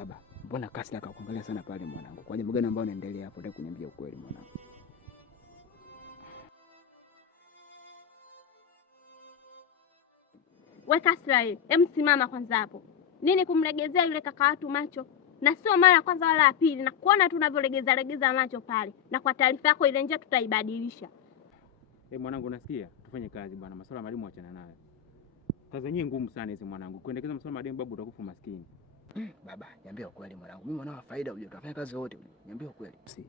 Baba, mbona kasi akakuangalia sana pale mwanangu? Kwa jambo gani ambalo unaendelea hapo? Nataka kuniambia ukweli mwanangu. Weka Kasra, simama kwanza hapo. Nini kumlegezea yule kaka watu macho? Na sio mara kwanza wala ya pili, na kuona tunavyolegeza macho pale. Na kwa taarifa yako ile njia tutaibadilisha. Mwanangu unasikia? Tufanye kazi bwana, masuala ya mwalimu achana nayo. Kazi yenyewe ngumu sana hizi mwanangu. Kuendekeza masuala mademu babu utakufa maskini. Baba, niambie ukweli mwanangu. Mimi mwanao wa faida uje tufanye kazi wote uje. Niambie ukweli. Si.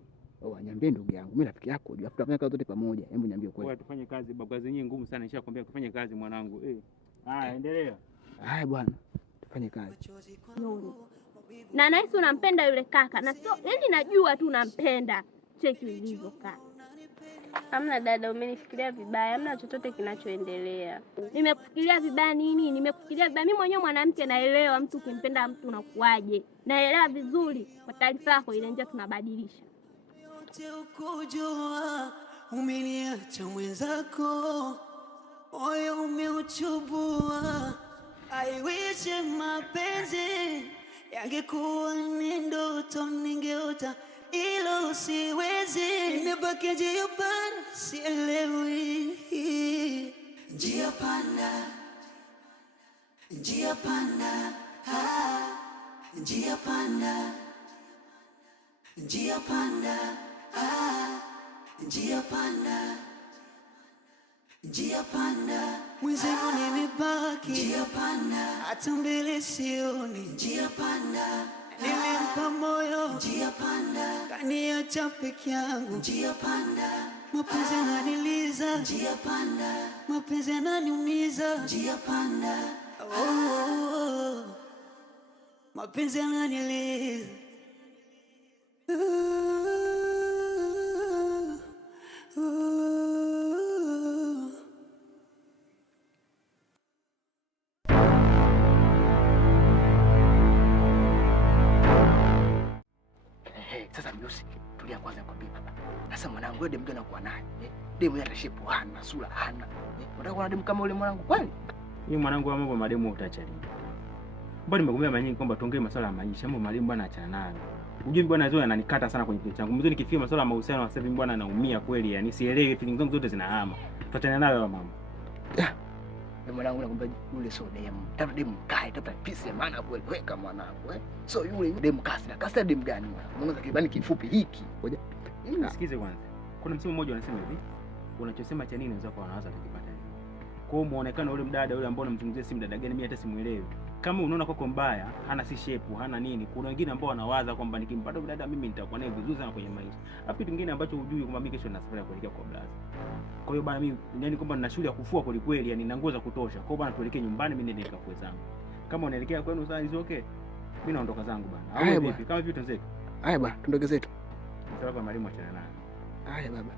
Niambie ndugu yangu. Mimi rafiki yako uje. Tutafanya kazi zote pamoja. Hebu niambie ukweli. Wewe tufanye kazi babu. Kazi yenyewe ngumu sana. Nishakwambia tufanye kazi mwanangu. Haya, endelea. Haya bwana. Tufanye kazi. Na nahisi unampenda yule kaka. Na sio, yaani najua tu unampenda. Cheki ulivyo kaka. Hamna dada, umenifikiria vibaya. Hamna chochote kinachoendelea. Nimekufikiria vibaya nini? Nimekufikiria vibaya. Mimi mwenyewe mwanamke naelewa mtu ukimpenda mtu unakuaje. Naelewa vizuri. Kwa taarifa yako ile njia tunabadilisha. Yote ukujua, umeniacha mwenzako. Moyo umeuchubua. I wish mapenzi yangekuwa ni ndoto ningeota. Ilo siwezi, nimebaki njia panda, sielewi. Njia panda, njia panda, njia panda, njia panda, njia panda, njia panda. Mwenzenu nimebaki njia panda, hata mbele sioni. Njia panda, nilimpa moyo njia panda, kaniacha peke yangu. Njia panda, mapenzi yananiliza. Njia panda, mapenzi yananiumiza. Njia panda, mapenzi yananiliza. Sasa Mjusi, tulia kwanza kwa bibi. Sasa mwanangu wewe demu gani unakuwa naye? Demu hata shepu hana, sura hana. Unataka kuwa na demu kama yule mwanangu kweli? Mimi mwanangu wa mambo mademu utaacha lini? Mbona nimekwambia mara nyingi kwamba tuongee masuala ya maisha, mambo mademu bwana achana nayo. Ujue bwana zoe ananikata sana kwenye kichwa changu. Mzee nikifikia masuala ya mahusiano sasa hivi bwana naumia kweli, yani sielewi, feelings zangu zote zinahama. Tuachane nayo mama. Mwanangu nakwambia yule sio demu. Tafuta demu kai, tafuta pisi ya maana kweli weka mwanangu So yule demu kasi demu gani mwanangu? Mwanangu kibani kifupi hiki. Ngoja. Nisikize kwanza. Kuna msemo mmoja unasema hivi, unachosema cha nini unaweza kuanza atakipata nini. Kwa hiyo muonekano ule mdada yule ambao unamzungumzia si mdada gani, mimi hata simuelewi. Kama unaona kwako mbaya, hana si shape, hana nini, kuna wengine ambao wanawaza kwamba nikimpata mdada mimi nitakuwa naye vizuri sana kwenye maisha. Alafu kitu kingine ambacho hujui kwamba mimi kesho nina safari ya kuelekea kwa blaza. Kwa hiyo bana mimi yani kwamba nina shule ya kufua kweli kweli, yani nina nguo za kutosha. Kwa hiyo bana tuelekee nyumbani, mimi nende nikafue zangu. Kama unaelekea kwenu saa hizo okay. Mimi naondoka zangu bana. Au vipi? Kama vipi tunzetu? Haya bwana, tuondoke zetu. Sababu kwa mwalimu achana naye. Haya baba.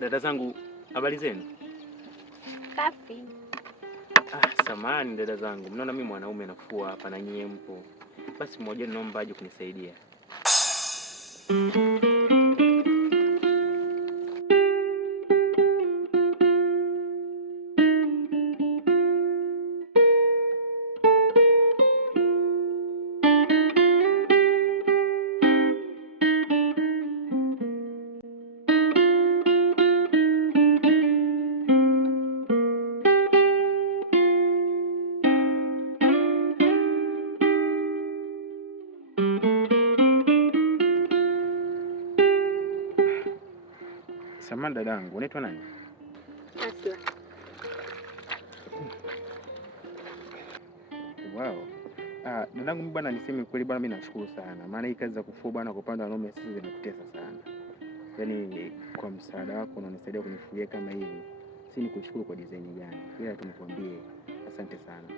Dada zangu, habari zenu? Kafi. Samahani dada zangu. Mnaona mimi mwanaume nafua hapa na nyie mpo. Basi mmoja naomba aje kunisaidia. Samahani dadangu, unaitwa nani? Asla. Wow. Dadangu mimi bwana, niseme kweli bwana, mimi nashukuru sana. Maana hii kazi za kufua bwana kwa upande wa wanaume sisi zinatutesa sana. Yaani kwa msaada wako unanisaidia kunifulia kama hivi. Si ni kushukuru kwa design gani? Ila tunikwambie asante sana.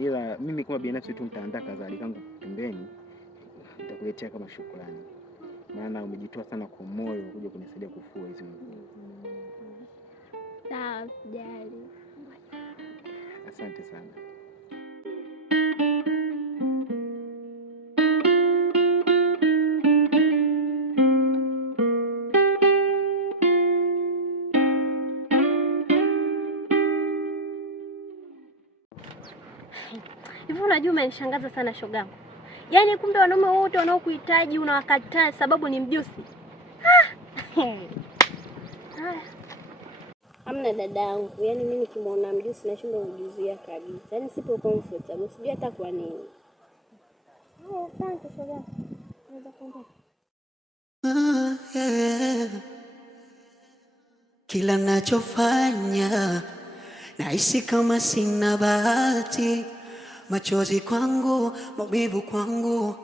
Ila mimi kama binafsi tu nitaandaa kazali kangu pembeni, nitakuletea kama shukrani. Maana umejitoa sana kwa moyo kuja kunisaidia kufua hizi nguo. Sawa, sijali. Asante sana. Hivi unajua umenishangaza sana shogangu. Yaani kumbe wanaume wote wanaokuhitaji unawakataa sababu ni mjusi. Hamna dadangu, yaani mimi nikimwona mjusi nashindwa kujizuia kabisa. Yaani sipo comfortable, sijui hata kwa nini. Asante shogangu. Naweza kuondoka. Kila nachofanya nahisi kama sina bahati, machozi kwangu, maumivu kwangu,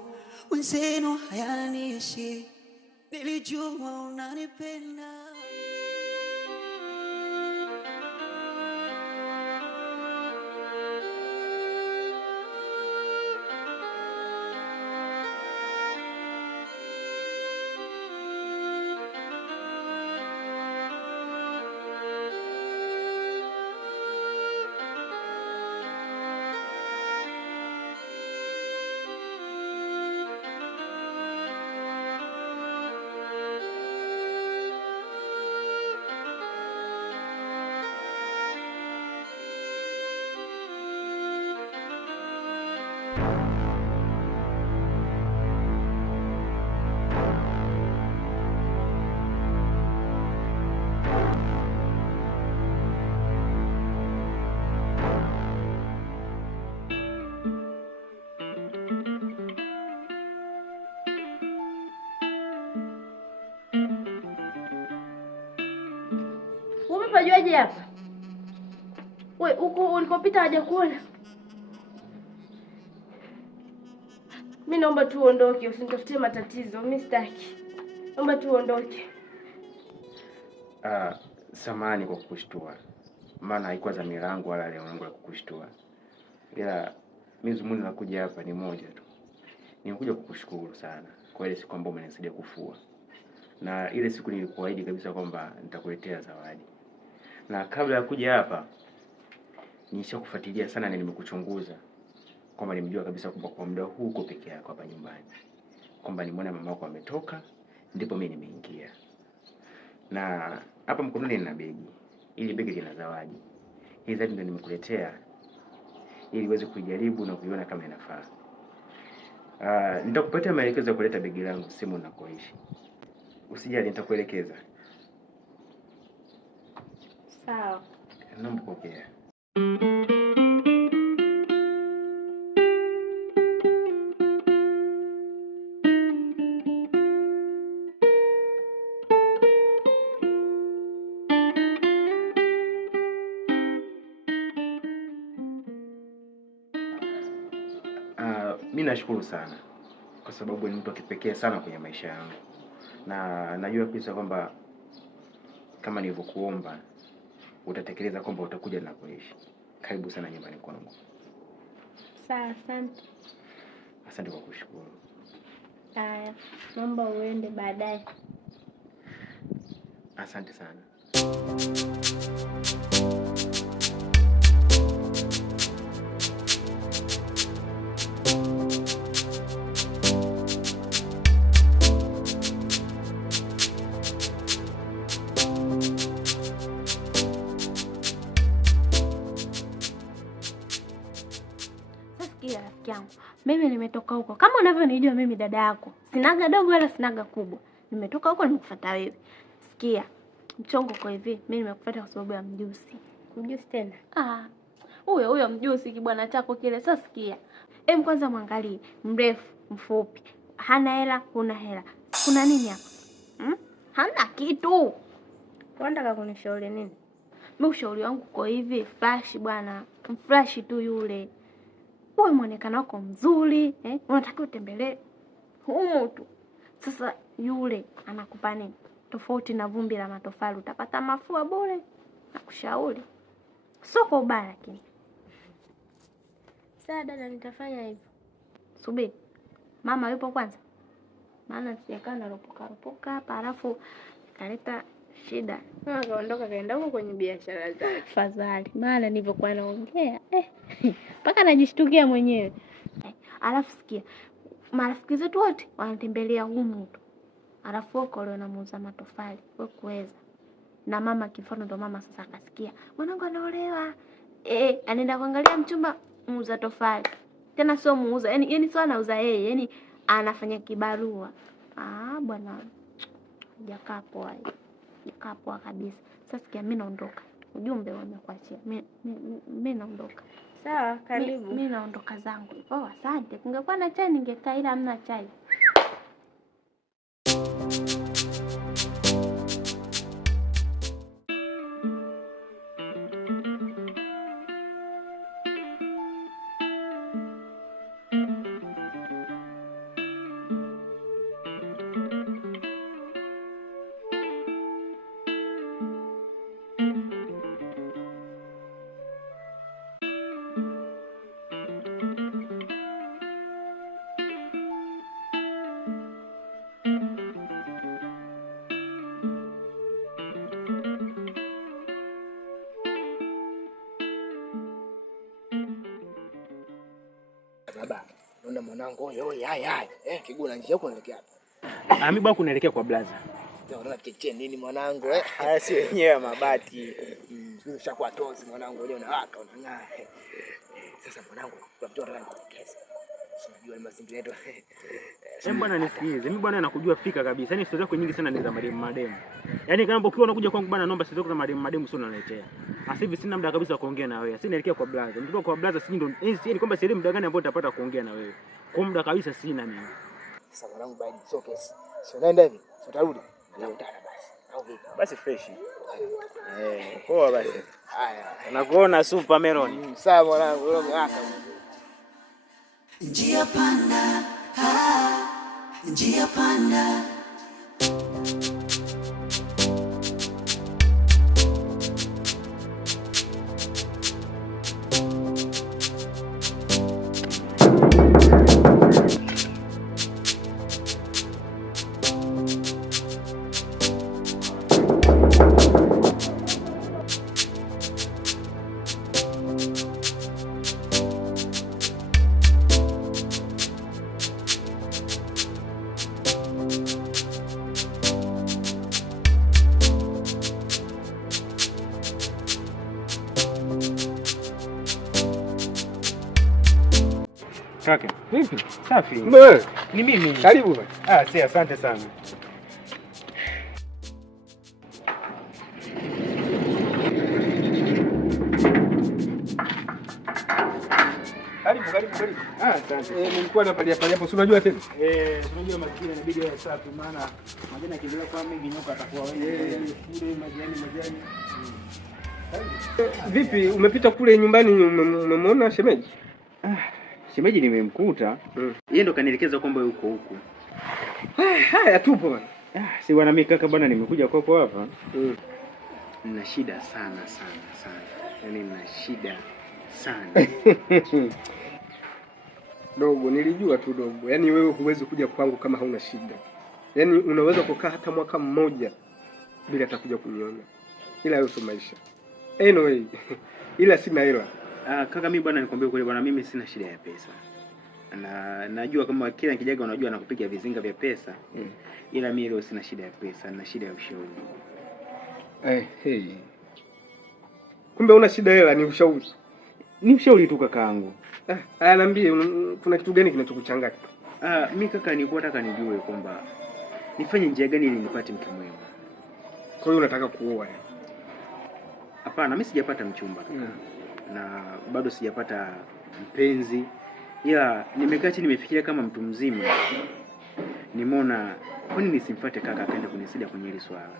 wenzenu hayaniishi. Nilijua unanipenda. Umepajuaje hapa? Wewe huko ulikopita hajakuona? Mimi naomba tu uondoke, usinitafutie matatizo. Mimi sitaki. Naomba tu uondoke. Samahani kwa kukushtua. Maana haikuwa dhamira yangu wala lengo langu la kukushtua. Ila mimi zumuni la kuja hapa ni moja tu. Nimekuja kukushukuru sana kwa ile siku ambayo umenisaidia kufua. Na ile siku nilikuahidi kabisa kwamba nitakuletea zawadi. Na kabla ya kuja hapa nishakufuatilia sana na nimekuchunguza. Kwamba nimejua kabisa kwamba kwa muda huu uko peke yako hapa nyumbani. Kwamba nimeona mama yako ametoka, ndipo mimi nimeingia. Na hapa mkononi nina begi. Ili begi lina zawadi. Hii zawadi ndio nimekuletea ili uweze kujaribu na kuiona kama inafaa. Nitakupatia maelekezo ya kuleta begi langu sehemu unakoishi. Usijali, nitakuelekeza. Sawa. Naomba pokea. Mimi nashukuru sana kwa sababu ni mtu wa kipekee sana kwenye maisha yangu. Na najua kabisa kwamba kama nilivyokuomba utatekeleza, kwamba utakuja ninapoishi. Karibu sana nyumbani kwangu. Sawa, asante. Asante kwa kushukuru. Haya, naomba uende baadaye. Asante sana. Rafiki yangu, mimi nimetoka huko. Kama unavyonijua mimi dada yako, sinaga dogo wala sinaga kubwa. Nimetoka huko nimekufuata wewe. Sikia, mchongo kwa hivi, mimi nimekufuata kwa sababu ya mjusi. Mjusi tena? Huyo mjusi kibwana chako kile. Sasa sikia. Kwanza mwangalie, mrefu, mfupi. Hana hela, huna hela. Kuna nini hapa? Hamna kitu. Unataka kunishauri nini? Mimi ushauri wangu uko hivi, Flash bwana. Flash tu yule. Wewe muonekano wako mzuri, unataka utembelee humu tu. Sasa yule anakupa nini? Tofauti na vumbi la matofali, utapata mafua bure. Nakushauri. Sio kwa ubaya lakini. Sawa dada, nitafanya hivyo. Subiri. Mama yupo kwanza? Maana sijakaa na ropoka hapa alafu kaleta shida. Kaondoka kaenda huko kwenye biashara zake. Fadhali. Maana nilivyokuwa naongea. Mpaka najishtukia mwenyewe. Alafu sikia. Marafiki zetu wote wanatembelea humu tu. Alafu wako leo namuuza matofali. Wewe kuweza. Na mama kifano ndo mama sasa akasikia. Mwanangu anaolewa. Anaenda kuangalia mchumba muuza tofali. Tena sio muuza. Yaani sio anauza yeye. Yaani anafanya kibarua. Bwana. Hajakaa poa. Hajakaa poa kabisa. Sasa sikia mimi naondoka. Ujumbe wamekuachia. Mimi naondoka. Sawa, karibu. Mimi naondoka zangu. Asante. Kungekuwa na chai ningekaa ila hamna chai. Baba, naona mwanangu huyo haya. Kiguu na njia huko unaelekea hapa. Mimi bwana kunaelekea kwa blaza. Unaona kichecheni nini mwanangu Haya si wenyewe mabati. Ushakuwa tozi mwanangu leo unawaka unang'aa. Sasa mwanangu tunamtoa rangi kesa. Unajua ni mazingira yetu. Bwana nisikilize. Mimi bwana nakujua fika kabisa. Yaani stori zako nyingi sana ni za mademu. Yaani kama ukiwa unakuja kwangu bwana naomba stori zako za mademu sio unaletea. Sasa hivi sina muda kabisa wa kuongea na wewe. Sasa naelekea kwa blaza. Nikitoka kwa blaza siji ndo yaani kwamba siri muda gani ambao nitapata kuongea na wewe. Kwa muda kabisa sina mimi. Sasa mwanangu bado sio kesi. Sio naenda hivi. Utarudi. Tutakutana basi. Au vipi? Basi fresh. Poa basi. Haya. Nakuona super melon. Sawa mwanangu, wewe umeaka. Njia panda, njia panda. Kaka, vipi? Safi. Wewe? Ni mimi. Karibu bwana. Si asante sana. Karibu. Asante. Nilikuwa napalia hapo, si unajua tena? Unajua mazingira inabidi yawe safi maana majani yakiendelea kwa mengi nyoka atakuwa wengi. Kule majani. Vipi, umepita kule nyumbani umemwona shemeji? Shemeji nimemkuta. Yeye ndo kanielekeza kwamba yuko huku. Haya tupo bwana. Si bwana mimi kaka bwana nimekuja kwako hapa. Nina shida sana. Yaani nina shida sana. Dogo, nilijua tu dogo. Yaani wewe huwezi kuja kwangu kama hauna shida. Yaani unaweza kukaa hata mwaka mmoja bila atakuja kuniona. Ila hayo sio maisha. Anyway, ila sina hela. Kaka mimi bwana nikwambia kweli bwana mimi sina shida ya pesa. Na najua kama kila kijaga unajua anakupiga vizinga vya pesa. Ila mimi leo sina shida ya pesa, nina shida ya ushauri. Hey. Kumbe una shida hela ni ushauri. Ni ushauri tu kakaangu. Niambie kuna kitu gani kinachokuchanganya? Mimi kaka nilikuwa nataka nijue kwamba nifanye njia gani ili nipate mke mwema. Kwa hiyo unataka kuoa? Hapana, mimi sijapata mchumba kaka. Na bado sijapata mpenzi. Ila nimekaa chini nimefikiria kama mtu mzima. nimeona kwani nisimfuate kaka akaenda kunisaidia kwenye hili swala.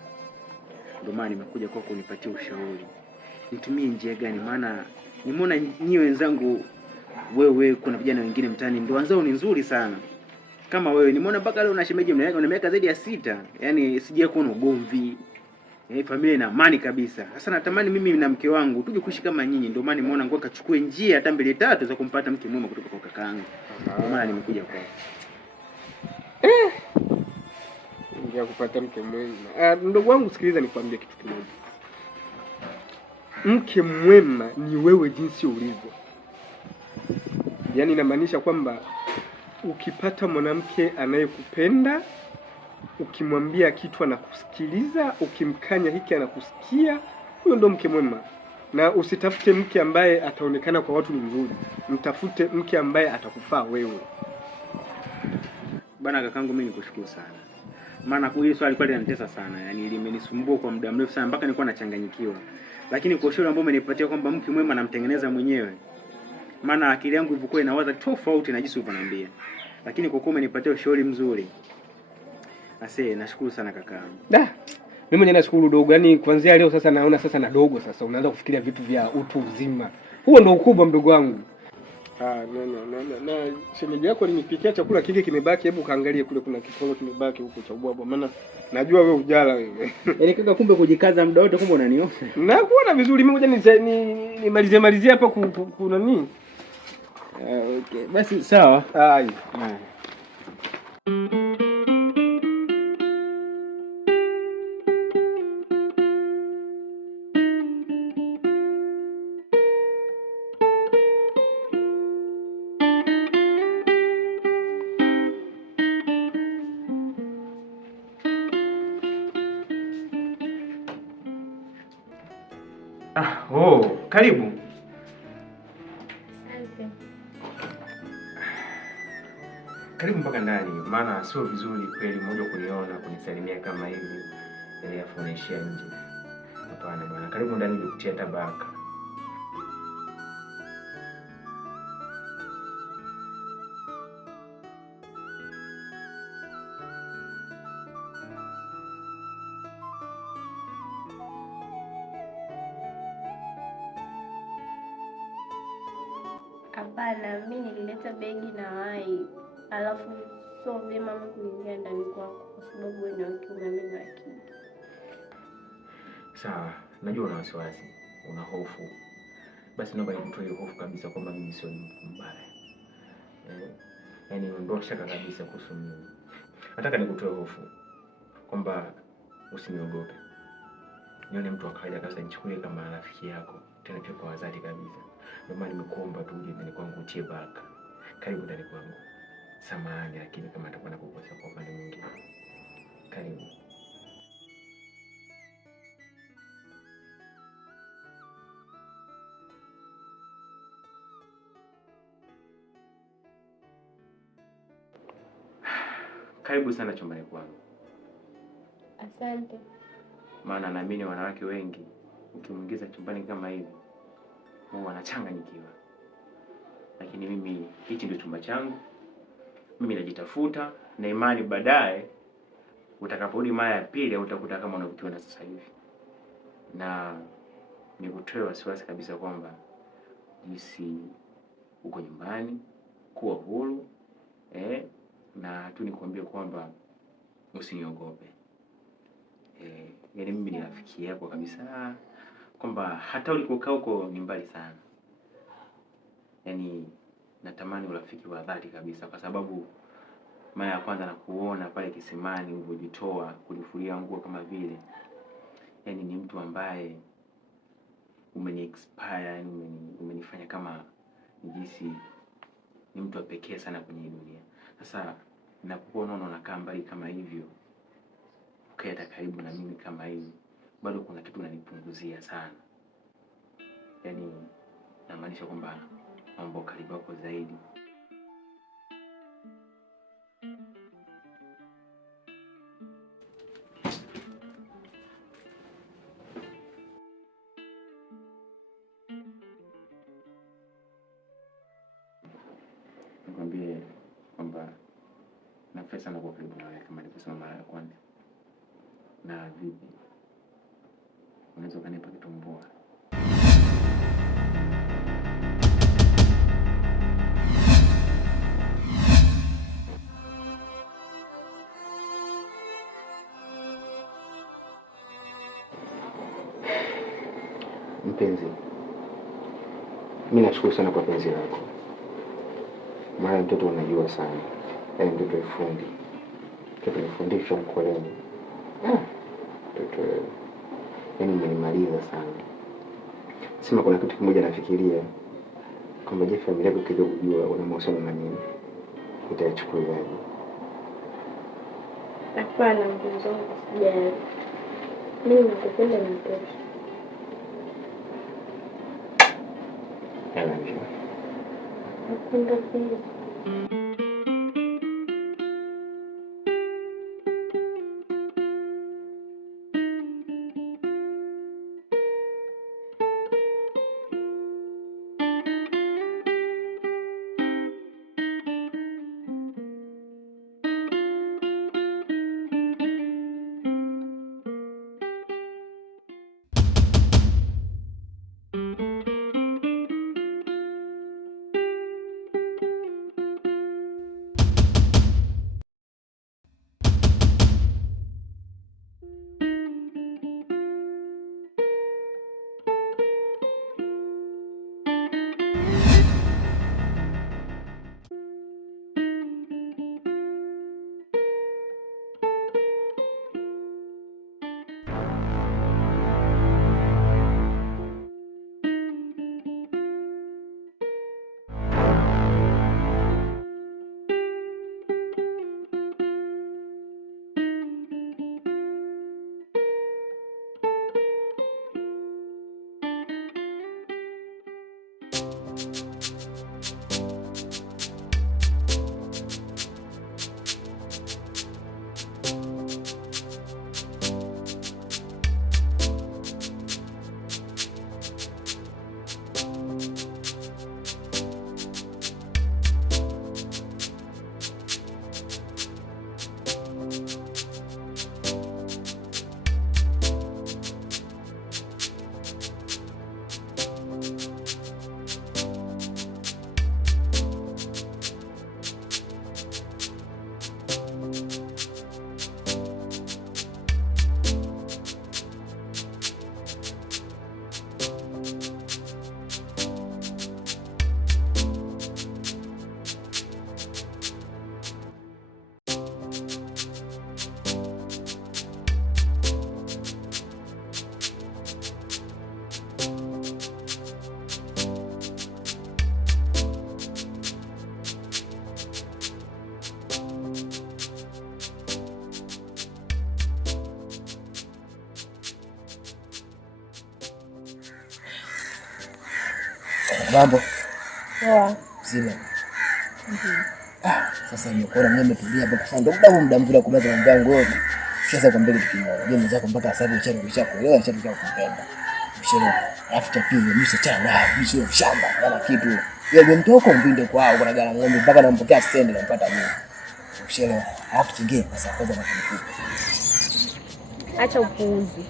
Ndio maana nimekuja kwako kunipatia ushauri. Nitumie njia gani? Maana nimeona nyinyi wenzangu, wewe kuna vijana wengine mtaani ndoa zao ni nzuri sana. Kama wewe nimeona mpaka leo una shemeji una miaka zaidi ya 6. Yaani sije kuona ugomvi. Familia ina amani kabisa. Sasa natamani mimi na mke wangu tuje kuishi kama nyinyi. Ndio maana nimeona ngoja kachukue njia hata 2-3 za kumpata mke mwema kutoka kwa kakaangu. Ndio maana nimekuja kwako. Ndio kupata mke mwema. Ndugu wangu, sikiliza nikwambie kitu kimoja. Mke mwema ni wewe jinsi ulivyo. Yaani inamaanisha kwamba ukipata mwanamke anayekupenda, ukimwambia kitu anakusikiliza, ukimkanya hiki anakusikia, huyo ndo mke mwema. Na usitafute mke ambaye ataonekana kwa watu ni mzuri. Mtafute mke ambaye atakufaa wewe. Bana kakangu, mimi nikushukuru sana. Maana kwa hiyo swali kweli linanitesa sana. Yaani limenisumbua kwa muda mrefu sana mpaka nilikuwa nachanganyikiwa. Lakini kwa ushauri ambao umenipatia kwamba mke mwema namtengeneza mwenyewe. Maana akili yangu ilikuwa inawaza tofauti na jinsi ulivyoniambia. Lakini kwa kuwa umenipatia ushauri mzuri, nashukuru sana kakaangu. Mimi mwenyewe nashukuru dogo. Yaani kuanzia leo sasa naona sasa na dogo sasa unaanza kufikiria vitu vya utu uzima. Huo ndio ukubwa mdogo wangu. Na shemeji yako alinipikia chakula kingi kimebaki, hebu kaangalie kule kuna kiporo kimebaki huko cha ubwabwa. Maana najua wewe ujala wewe. Yaani kaka, kumbe kujikaza muda wote kumbe unaniona. Nakuona vizuri, mimi ngoja nimalizie hapa kuna nini? Okay. Basi sawa. Hai. Karibu. Asante. Karibu mpaka ndani, maana sio vizuri kweli mmoja kuniona kunisalimia kama hivi alafu unaishia nje. Hapana bwana, karibu ndani nikutie tabaka. Hapana, mimi nilileta begi na wai. Alafu sio vyema mimi kuingia ndani kwako kwa sababu wewe ni wa kiume, mimi ni wa kike. Sawa, najua una wasiwasi, una hofu. Basi naomba nikutoe hofu kabisa kwamba mimi sio mtu mbaya. Yaani ondoa shaka kabisa kuhusu mimi. Nataka nikutoe hofu kwamba usiniogope. Nione mtu wa kawaida kabisa, nichukulie kama rafiki yako, tena pia kwa wazazi kabisa. Ndio maana nimekuomba tu uje ndani kwangu utie baraka. Karibu ndani kwangu. Samahani lakini kama atakuwa nakukosea kwa upande mwingine. Karibu. Karibu sana chumbani kwangu. Asante. Maana naamini wanawake wengi ukimuingiza chumbani kama hivi huwa wanachanganyikiwa. Lakini mimi hichi ndio chumba changu. Mimi najitafuta na imani baadaye utakaporudi mara ya pili utakuta kama unavyokiona sasa hivi. Na nikutoe wasiwasi kabisa kwamba jinsi uko nyumbani, kuwa huru, na tu nikwambie kwamba usiniogope. Yaani mimi ni rafiki yako kabisa, kwamba hata ulikokaa huko ni mbali sana. Yaani natamani urafiki wa dhati kabisa kwa sababu mara ya kwanza nakuona pale kisimani ulivyojitoa kunifulia nguo kama vile. Yaani ni mtu ambaye umeni-inspire, umenifanya kama nijisi ni mtu wa pekee sana kwenye dunia. Sasa ninapokuona unakaa mbali kama hivyo, ukaenda karibu na mimi kama hivi, bado kuna kitu unanipunguzia sana. Yaani namaanisha kwamba mambo karibu yako zaidi. Nikwambie kwamba nafasi sana kwa karibu na wewe kama nilivyosema mara ya kwanza. Na vipi? Unaweza kanipa kitumbua? Mpenzi, mimi nashukuru sana kwa penzi lako. Maana mtoto unajua sana. Yaani mtoto ifundi. Mtoto nifundisha mkoleni. Mtoto yaani umenimaliza sana. Sema kuna kitu kimoja nafikiria. Kwamba je, familia yako ikija kujua una mahusiano na mimi, itachukuliaje? Hapana mpenzi wangu, sijali. Mimi nakupenda mtoto. Nakupenda pia. Mambo. Poa. Zima. Sasa nimekuona mimi nimetulia hapa sasa muda mzuri wa kumaliza mambo yangu yote. Sasa kwa mbele tukimoja. Mimi mzako mpaka sasa hivi nishakuelewa, nishakumpenda. Mshero. Alafu cha pili mimi sio shamba wala kitu. Yeye mtoko mbinde kwao kuna gala ng'ombe mpaka nampokea stendi nampata mimi. Mshero. Alafu kingine sasa kwanza na kunifuta. Acha upuuzi.